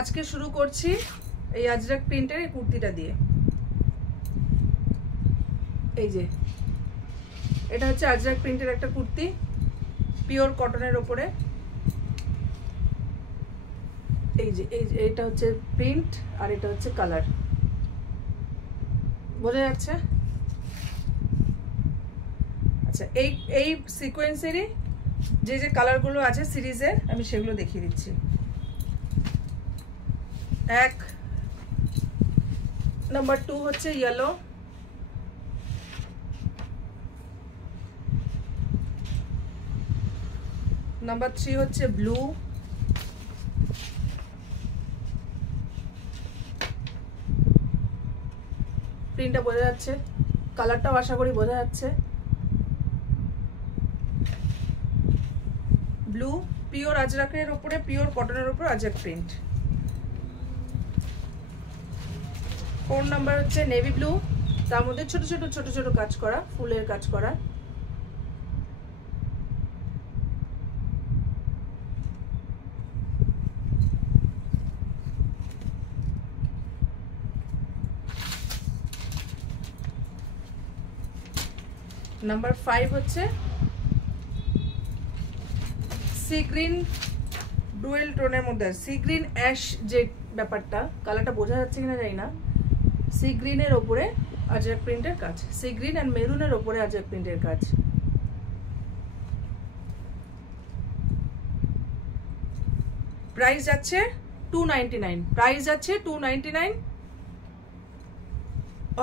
আজকে শুরু করছি এই আজরাক প্রিন্টের এই কুর্তিটা দিয়ে। এই যে এটা হচ্ছে আজরাক প্রিন্টের একটা কুর্তি, পিওর কটনের ওপরে। এই যে এটা হচ্ছে প্রিন্ট আর এটা হচ্ছে কালার, বোঝা যাচ্ছে? আচ্ছা, এই সিকোয়েন্সেরই যে যে কালারগুলো আছে সিরিজের আমি সেগুলো দেখিয়ে দিচ্ছি। এক নাম্বার 2 হচ্ছে ইয়েলো, নাম্বার 3 হচ্ছে ব্লু, প্রিন্টটা বোঝা যাচ্ছে, কালারটাও আশা করি বোঝা যাচ্ছে। ব্লু, পিওর আজরাকের উপরে, পিওর কটনের উপর আজরাক প্রিন্ট। 4 নাম্বার হচ্ছে নেভি ব্লু, তার মধ্যে ছোট ছোট ছোট ছোট কাজ করা, ফুলের কাজ করা। নাম্বার 5 হচ্ছে সি গ্রিন ডুয়েল টোনের মধ্যে, সি গ্রিন অ্যাশ যে ব্যাপারটা, কালারটা বোঝা যাচ্ছে কিনা জানি না। সি গ্রিনের ওপরে আজরাক প্রিন্টের কাজ, সি গ্রিন আর মেরুনের ওপরে আজরাক প্রিন্টের কাজ। প্রাইস যাচ্ছে 299, প্রাইস যাচ্ছে 299,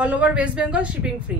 all over West Bengal, shipping free.